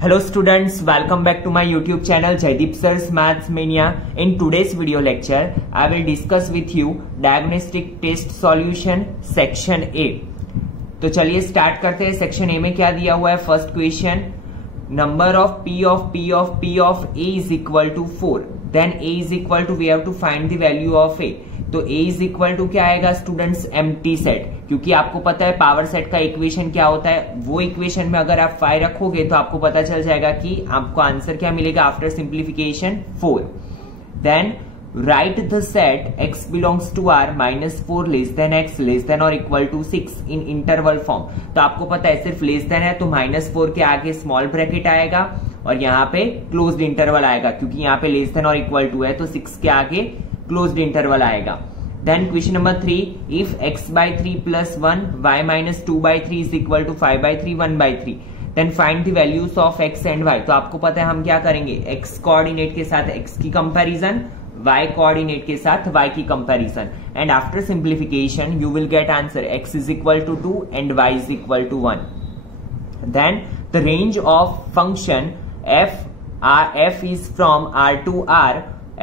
Hello students, welcome back to my YouTube channel Jaideep Sir's Maths Mania. In today's video lecture, I will discuss with you Diagnostic Test Solution Section A. तो चलिए start करते हैं। Section A में क्या दिया हुआ है? First question, number of P of A is equal to 4. Then A is equal to, we have to find the value of A. तो A is equal to क्या आएगा स्टूडेंट्स? एम्प्टी सेट, क्योंकि आपको पता है पावर सेट का equation क्या होता है। वो इक्वेशन में अगर आप 5 रखोगे तो आपको पता चल जाएगा कि आपको आंसर क्या मिलेगा after simplification 4. Then right the set x belongs to R -4 less than x less than और equal to 6 in interval form. तो आपको पता है सिर्फ लेस देन है तो -4 के आगे स्मॉल ब्रैकेट आएगा और यहाँ पे क्लोज्ड इंटरवल आएगा, क्योंकि यहाँ पे लेस देन और इक्वल टू है तो 6 के आगे क्लोज्ड इंटरवल आएगा. Then question number 3, if x/3 plus 1 y minus 2/3 is equal to 5/3 1/3, then find the values of x and y. तो आपको पता है हम क्या करेंगे, x कोऑर्डिनेट के साथ x की कंपैरिजन, y कोऑर्डिनेट के साथ y की comparison, and after simplification you will get answer x is equal to 2 and y is equal to 1. Then the range of function f is from R to R.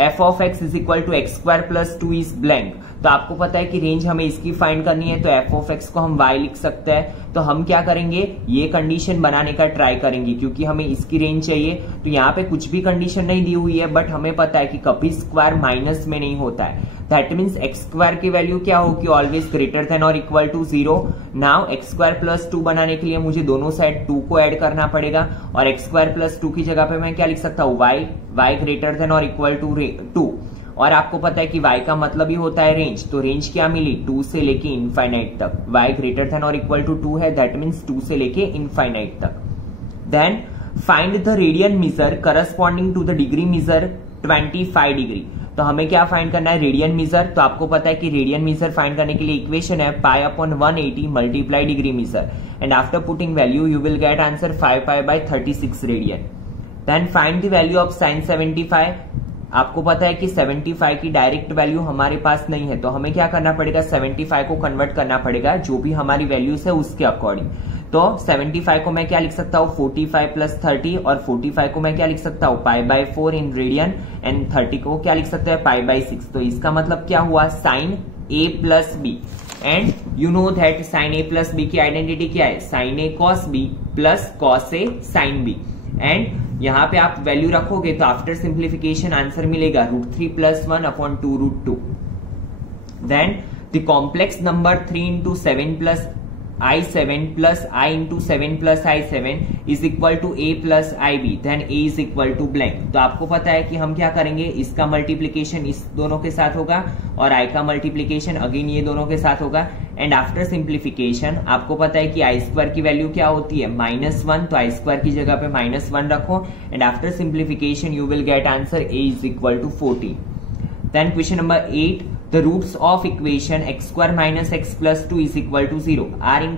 f of x is equal to x square plus 2 is blank. तो आपको पता है कि range हमें इसकी find करनी है, तो f of x को हम y लिख सकते हैं. तो हम क्या करेंगे, ये कंडीशन बनाने का ट्राई करेंगे, क्योंकि हमें इसकी रेंज चाहिए. तो यहाँ पे कुछ भी कंडीशन नहीं दी हुई है, बट हमें पता है कि कभी स्क्वायर माइनस में नहीं होता है. दैट मीन्स एक्स स्क्वायर की वैल्यू क्या होगी, ऑलवेज ग्रेटर देन और equal to 0. Now x square plus 2 बनाने के लिए मुझे दोनों साइड 2 को ऐड करना पड़ेगा, और एक्स स्क्वायर प्लस 2 की जगह पे मैं क्या लिख सकता हूँ, y ग्रेटर देन और इक्वल टू 2. और आपको पता है कि y का मतलब ही होता है रेंज. तो रेंज क्या मिली, 2 से लेके इनफाइनाइट तक. y ग्रेटर देन और इक्वल टू 2 है, दैट मीन्स 2 से लेके इनफाइनाइट तक. Then find the radian measure corresponding to the degree measure 25 degree. तो हमें क्या फाइंड करना है, रेडियन मेजर. तो आपको पता है कि रेडियन मेजर फाइंड करने के लिए इक्वेशन है π/180 multiply degree measure, and after putting value you will get answer 5π/36 radian. Then find the value of sin 75. आपको पता है कि 75 की डायरेक्ट वैल्यू हमारे पास नहीं है, तो हमें क्या करना पड़ेगा, 75 को कन्वर्ट करना पड़ेगा जो भी हमारी वैल्यूज है उसके अकॉर्डिंग. तो 75 को मैं क्या लिख सकता हूँ, 45 प्लस 30, और 45 को मैं क्या लिख सकता हूँ, π/4 इन रेडियन, एंड 30 को क्या लिख सकते हैं, π/6. तो इसका मतलब क्या हुआ, sin a plus b. And you know that sin a plus b की आइडेंटिटी क्या है, sin a cos b plus cos a sin b. And यहाँ पे आप वैल्यू रखोगे तो आफ्टर सिंप्लीफिकेशन आंसर मिलेगा √3 + 1/2 √2. Then the complex number 3 × 7 + I7 plus I into 7 plus I7 is equal to A plus IB. Then A is equal to blank. तो आपको पता है कि हम क्या करेंगे, इसका मल्टीप्लीकेशन इस दोनों के साथ होगा और I का मल्टीप्लीकेशन अगेन ये दोनों के साथ होगा. एंड आफ्टर सिंप्लीफिकेशन आपको पता है कि I² की वैल्यू क्या होती है, -1. तो I² की जगह पे -1 रखो, and after simplification you will get answer A is equal to 14. Then question number 8, the roots of equation x² minus x plus 2 is equal to 0 are in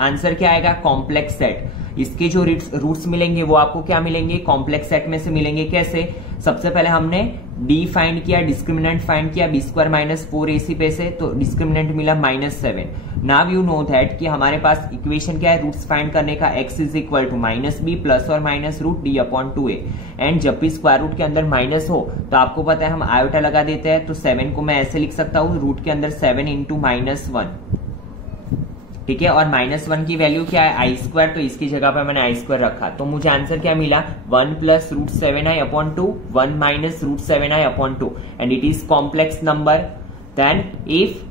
answer क्या आएगा, कॉम्प्लेक्स सेट. इसके जो roots मिलेंगे वो आपको क्या मिलेंगे, complex set में से मिलेंगे. कैसे, सबसे पहले हमने d फाइंड किया, डिस्क्रिमिनेंट फाइंड किया b² - 4ac पे से, तो डिस्क्रिमिनेंट मिला -7. नाउ यू नो दैट कि हमारे पास इक्वेशन क्या है, रूट्स फाइंड करने का, x is equal to -b plus और माइनस √d/2a. एंड जब भी स्क्वायर रूट के अंदर माइनस हो तो आपको पता है हम आयोटा लगा देते हैं. तो 7 को मैं ऐसे लिख सकता हूँ, रूट के अंदर 7 × -1, ठीक है. और -1 की वैल्यू क्या है, I², तो इसकी जगह पर मैंने I² रखा. तो मुझे आंसर क्या मिला, 1 + √7i/2, 1 - √7i/2, and it is complex number. Then if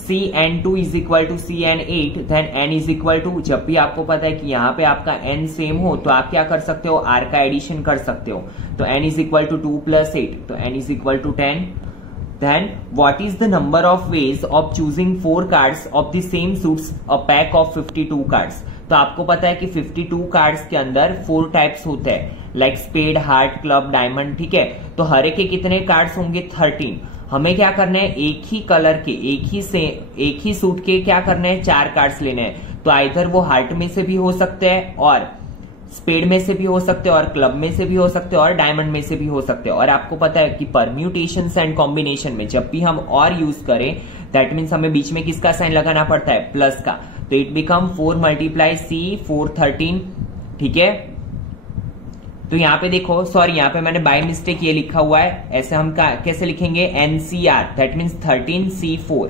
cn2 is equal to cn8, then n is equal to, जब भी आपको पता है कि यहाँ पे आपका n सेम हो तो आप क्या कर सकते हो, r का एडिशन कर सकते हो. तो n is equal to 2 + 8, तो n is equal to 10. Then what is the number of ways of choosing 4 cards of the same suits a pack of 52 cards? तो आपको पता है कि 52 कार्ड्स के अंदर 4 टाइप्स होते हैं, like spade, heart, club, diamond, ठीक है. तो हर एक के कितने कार्ड्स होंगे, 13. हमें क्या करना है, एक ही कलर के एक ही सूट के क्या करना है, 4 कार्ड्स लेने हैं. तो आइदर वो हार्ट में से भी हो सकते हैं, और स्पेड में से भी हो सकते हैं, और क्लब में से भी हो सकते हैं, और डायमंड में से भी हो सकते हैं. और आपको पता है कि परम्यूटेशंस एंड कॉम्बिनेशन में जब भी हम और यूज करें, दैट मीन्स हमें बीच में किसका साइन लगाना पड़ता है, प्लस का. तो इट बिकम 4 × C 4 13, ठीक है. तो यहाँ पे देखो, सॉरी यहाँ पे मैंने बाय मिस्टेक ये लिखा हुआ है, ऐसे हम कैसे लिखेंगे, NCR that means 13C4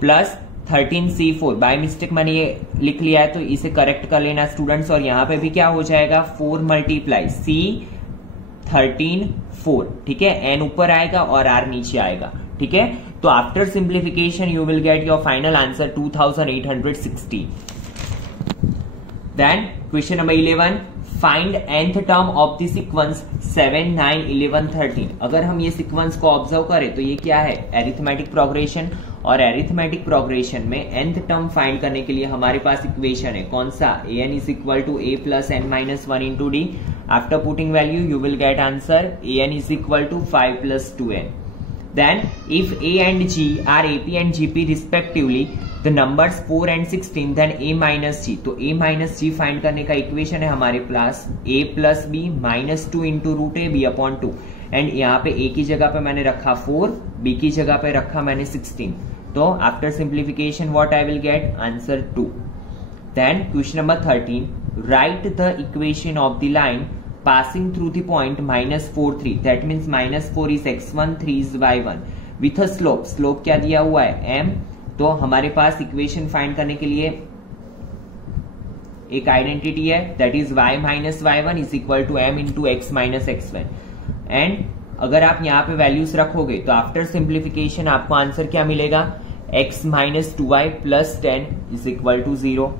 plus 13C4, by mistake मैंने ये लिख लिया है तो इसे करेक्ट कर लेना स्टूडेंट्स। और यहाँ पे भी क्या हो जाएगा, 4 मल्टीप्लाई C13 4, ठीक है, N ऊपर आएगा और R नीचे आएगा, ठीक है। तो after simplification you will get your final answer 2860। Then question number 11, find nth term of the sequence 7 9 11 13। अगर हम ये सीक्वेंस को ऑब्जर्व करें तो ये क्या है, एरिथमेटिक प्रोग्रेशन, और एरिथमेटिक प्रोग्रेशन में nth टर्म फाइंड करने के लिए हमारे पास इक्वेशन है कौन सा, an is equal to a plus n minus 1 into d। After putting value you will get answer an is equal to 5 plus 2n। Then if a and g are ap and gp respectively the numbers 4 and 16 then a minus g। तो a minus g find करने का equation है हमारे पास a plus b minus 2 into root a b upon 2। And यहाँ पे a की जगह पे मैंने रखा 4, b की जगह पे रखा मैंने 16। तो after simplification what I will get, answer 2। Then question number 13, write the equation of the line passing through the point -4 3 that means -4 is x1 3 is y1 with a slope क्या दिया हुआ है m। तो हमारे पास इक्वेशन फाइंड करने के लिए एक आइडेंटिटी है that is y minus y1 is equal to m into x minus x1। And अगर आप यहाँ पे वैल्यूज रखोगे तो आफ्टर सिंप्लीफिकेशन आपको आंसर क्या मिलेगा, x minus 2y plus 10 is equal to 0।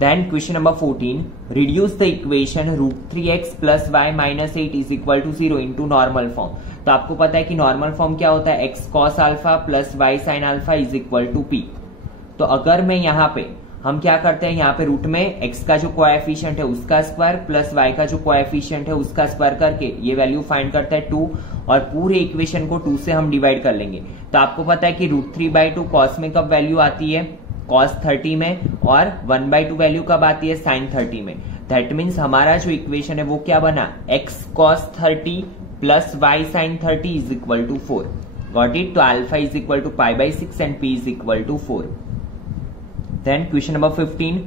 Then question number 14, reduce the equation √3x plus y minus 8 is equal to 0 into normal form। तो आपको पता है कि नॉर्मल फॉर्म क्या होता है, x cos alpha plus y sin alpha is equal to p। तो अगर मैं यहाँ पे हम क्या करते हैं, यहाँ पे रूट में x का जो कोएफिशिएंट है उसका स्क्वायर प्लस y का जो कोएफिशिएंट है उसका स्क्वायर करके ये वैल्यू फाइंड करता है 2, और पूरे इक्वेशन को 2 से हम डिवाइड कर लेंगे। तो आपको पता है कि √3/2 cos में कब वैल्यू आती है, cos 30 में, और 1/2 वैल्यू कब आती है, sin 30 में। दैट मीन्स हमारा जो इक्वेशन है वो क्या बना, x cos 30 plus y sin 30 is equal to 4। Got it. तो alpha is equal to π/6 and p is equal to 4। Then question number 15,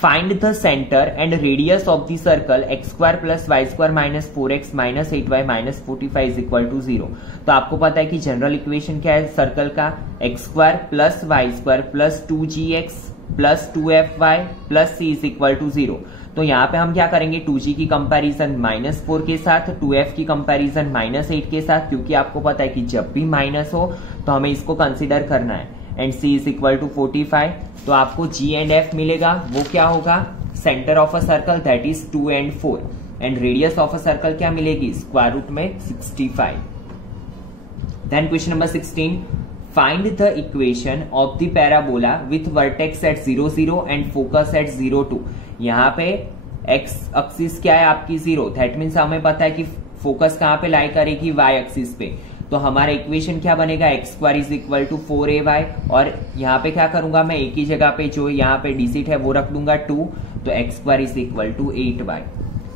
find the centre and radius of the circle x² plus y² minus 4x minus 8y minus 45 is equal to 0। तो आपको पता है कि general equation क्या है circle का, x² plus y² plus 2gx plus 2fy plus c is equal to 0। तो यहाँ पे हम क्या करेंगे, 2g की कंपैरिजन -4 के साथ, 2f की कंपैरिजन -8 के साथ, क्योंकि आपको पता है कि जब भी माइनस हो तो हमें इसको कंसिडर करना है। And c is equal to 45। तो आपको g एंड f मिलेगा, वो क्या होगा, centre of a circle that is 2 and 4, and radius of a circle क्या मिलेगी, स्क्वायर रूट में 65। Then question number 16, find the equation of the parabola with vertex at 0 0 and focus at 0 2। यहाँ पे x axis क्या है आपकी 0, that means हमें पता है कि फोकस कहाँ पे लाई करेगी, y एक्सिस पे। तो हमारा इक्वेशन क्या बनेगा, x² is equal to 4ay, और यहाँ पे क्या करूंगा मैं, एक ही जगह पे जो यहाँ पे डिजिट है वो रख दूंगा 2, तो x² is equal to 8y।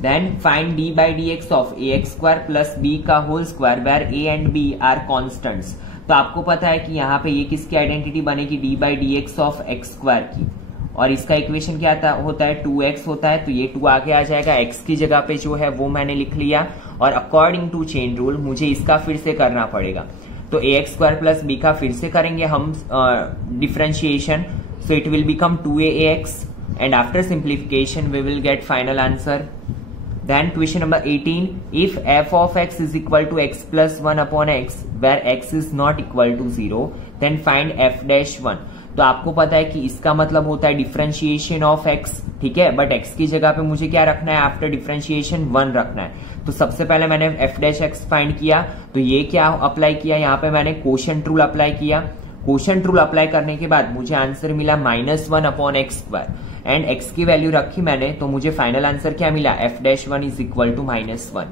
Then find d/dx of ax² plus b का whole square where a and b are constants. तो आपको पता है कि यहाँ पे ये किसकी आइडेंटिटी बनेगी, d/dx ऑफ x² की, और इसका इक्वेशन क्या होता है, 2x होता है। तो ये 2 आगे आ जाएगा, x की जगह पे जो है वो मैंने लिख लिया, और अकॉर्डिंग टू चेन रूल मुझे इसका फिर से करना पड़ेगा। तो ax² प्लस b का फिर से करेंगे हम differentiation, so it will become 2ax, and after simplification we will get final answer. Then question number 18, if f of x is equal to x plus 1 upon x where x is not equal to 0 then find f dash 1। तो आपको पता है कि इसका मतलब होता है differentiation of x, ठीक है, बट x की जगह पे मुझे क्या रखना है, आफ्टर डिफरेंशिएशन 1 रखना है। तो सबसे पहले मैंने f dash x फाइंड किया, तो ये क्या अप्लाई किया, यहाँ पे मैंने कोशेंट रूल अप्लाई किया। कोशेंट रूल अप्लाई करने के बाद मुझे आंसर मिला -1 अपॉन x², एंड x की वैल्यू रखी मैंने, तो मुझे फाइनल आंसर क्या मिला, f-1 is equal to -1।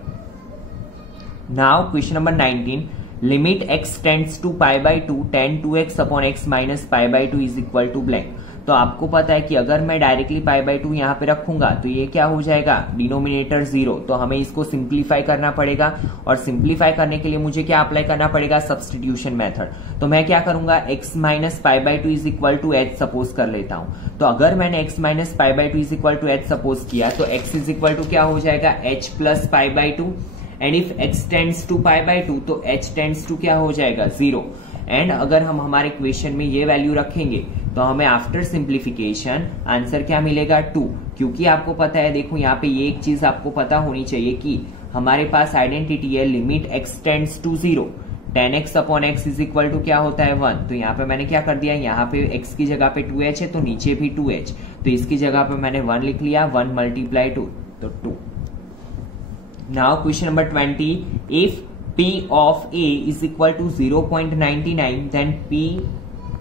Now question number 19, limit x tends to π/2 tan 2x upon x minus π/2 is equal to blank. तो आपको पता है कि अगर मैं डायरेक्टली पाई बाई 2 यहाँ पे रखूंगा तो ये क्या हो जाएगा, डिनोमिनेटर 0। तो हमें इसको सिंप्लीफाई करना पड़ेगा, और सिंप्लीफाई करने के लिए मुझे क्या अप्लाई करना पड़ेगा, सब्सटीट्यूशन मेथड। तो मैं क्या करूंगा, x minus pi by 2 is equal to h suppose कर लेता हूं। तो अगर मैंने x minus pi by 2 is equal to h suppose किया तो x इज इक्वल टू क्या हो जाएगा, h plus pi by 2। And if x tends to pi by 2 तो h टेंड्स टू क्या हो जाएगा, 0। एंड अगर हम हमारे क्वेश्चन में ये वैल्यू रखेंगे तो हमें आफ्टर सिंप्लीफिकेशन आंसर क्या मिलेगा, 2। क्योंकि आपको पता है, देखो यहाँ पे ये एक चीज आपको पता होनी चाहिए कि हमारे पास आइडेंटिटी है limit x tends to 0, 10x upon x is equal to क्या होता है, 1। तो यहाँ पे मैंने क्या कर दिया, यहाँ पे x की जगह पे 2h है तो नीचे भी 2h, तो इसकी जगह पे मैंने 1 लिख लिया, 1 मल्टीप्लाई 2 तो 2। Now question number 20, if P of A is equal to 0.99 then P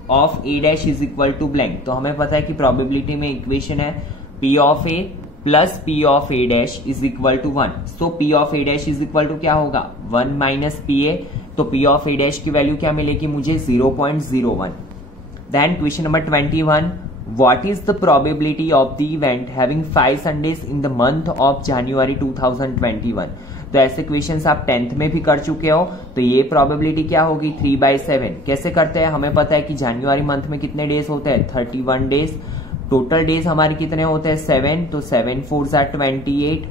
of A dash is equal to blank। तो हमें पता है कि प्रोबेबिलिटी में इक्वेशन है P of A plus P of A dash is equal to 1। So P of A dash is equal to क्या होगा, 1 minus PA। तो P of A dash की वैल्यू क्या मिलेगी मुझे, 0.01। Then question number 21, what is the probability of the event having 5 Sundays in the month of January 2021। तो ऐसे questions आप 10th में भी कर चुके हो। तो ये प्रोबेबिलिटी क्या होगी, 3/7। कैसे करते हैं, हमें पता है कि जनवरी मंथ में कितने डेज होते हैं, 31 डेज। टोटल डेज हमारे कितने होते हैं, 7। तो 7 4 28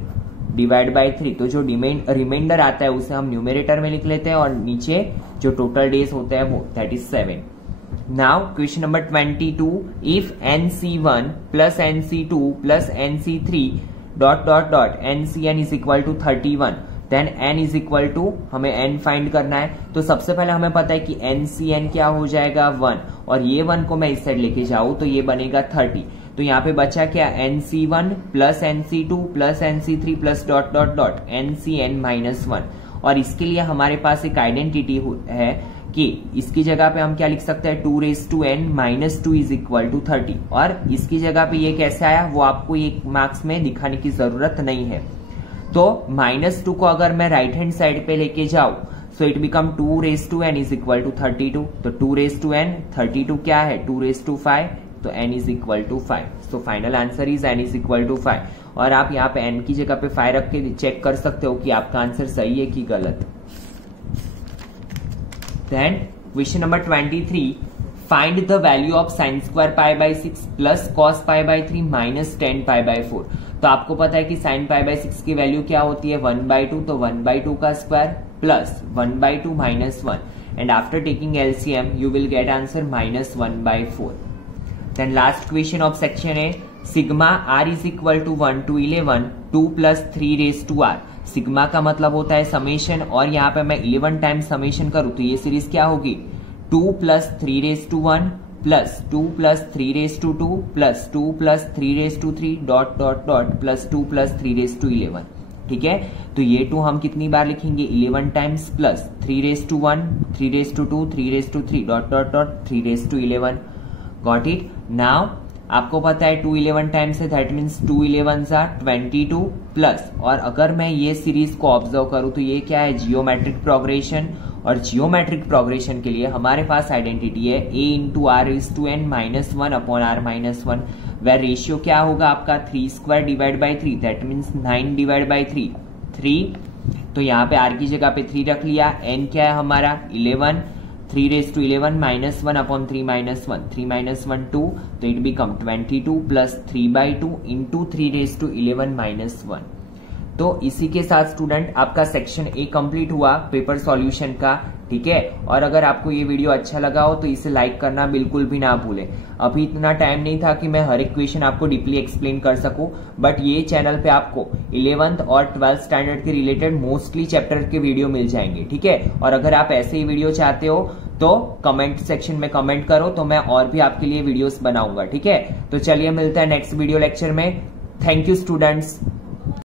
डिवाइड बाई 3। तो जो रिमाइंडर आता है उसे हम न्यूमरेटर में लिख लेते हैं और नीचे जो टोटल डेज होते हैं वो that is 7। Now question number 22, if NC1 plus NC2 plus NC3 dot dot dot NCN is equal to 31 then n is equal to, हमें n फाइंड करना है। तो सबसे पहले हमें पता है कि NCN क्या हो जाएगा, 1। और ये 1 को मैं इस साइड लेके जाऊं तो ये बनेगा 30। तो यहाँ पे बचा क्या, NC1 plus NC2 plus NC3 plus dot dot dot NCN minus 1। और इसके लिए हमारे पास एक आइडेंटिटी है कि इसकी जगह पे हम क्या लिख सकते हैं, 2 raise to n minus 2 is equal to 30। और इसकी जगह पे ये कैसे आया वो आपको एक मार्क्स में दिखाने की जरूरत नहीं है। तो -2 को अगर मैं राइट हैंड साइड पे लेके जाऊं so it become 2 raise to n is equal to 32। तो 2 रेज टू n, 32 क्या है, 2 रेज टू 5, तो n is equal to 5। So final answer is n is equal to 5। और आप यहाँ पे n की जगह पे 5 रख के चेक कर सकते हो कि आपका आंसर सही है कि गलत। Then question number 23, find the value of sin square pi by 6 plus cos pi by 3 minus tan pi by 4। तो आपको पता है कि sin pi by 6 की वैल्यू क्या होती है, 1/2। तो 1/2 का square plus 1/2 minus 1 and after taking LCM you will get answer -1/4। Then last question of section A, sigma r is equal to 1 to 11 2 plus 3 raised to r। Sigma का मतलब होता है समेशन, और यहाँ पे मैं 11 टाइम्स समेशन करूं तो ये सीरीज क्या होगी, 2 plus 3 raise to 1 plus 2 plus 3 raise to 2 plus 2 plus 3 raise to 3 dot dot dot plus 2 plus 3 raise to 11। ठीक है, तो ये 2 हम कितनी बार लिखेंगे, 11 times plus 3 raise to 1 3 raise to 2 3 raise to 3 dot dot dot 3 raise to 11। Got it. Now आपको पता है 2 11 टाइम्स है, that means 2 11s are 22 plus, और अगर मैं ये सीरीज को ऑब्जर्व करूं तो ये क्या है, जियोमेट्रिक प्रोग्रेशन। और जियोमेट्रिक प्रोग्रेशन के लिए हमारे पास आइडेंटिटी है a into r is to n minus 1 upon r minus 1, where ratio क्या होगा आपका 3 square divide by 3, that means 9 divide by 3। तो यहाँ पे r की जगह पे 3 रख लिया, n क्या है हमारा 11, 3 raise to 11 minus 1 upon 3 minus 1, 3 minus 1 2, तो it become 22 plus 3/2 into 3 raise to 11 minus 1। तो इसी के साथ स्टूडेंट आपका सेक्शन ए कंप्लीट हुआ पेपर सॉल्यूशन का। ठीक है, और अगर आपको ये वीडियो अच्छा लगा हो तो इसे लाइक करना बिल्कुल भी ना भूलें। अभी इतना टाइम नहीं था कि मैं हर एक क्वेश्चन आपको डीपली एक्सप्लेन कर सकूं, बट ये चैनल पे आपको 11th और 12th स्टैंडर्ड के रिलेटेड मोस्टली चैप्टर के वीडियो मिल जाएंगे। ठीक है, और अगर आप ऐसे ही वीडियो चाहते हो तो कमेंट सेक्शन में कमेंट करो, तो मैं और भी आपके लिए वीडियोस बनाऊंगा। ठीक है, तो चलिए मिलते हैं नेक्स्ट वीडियो लेक्चर में। Thank you students.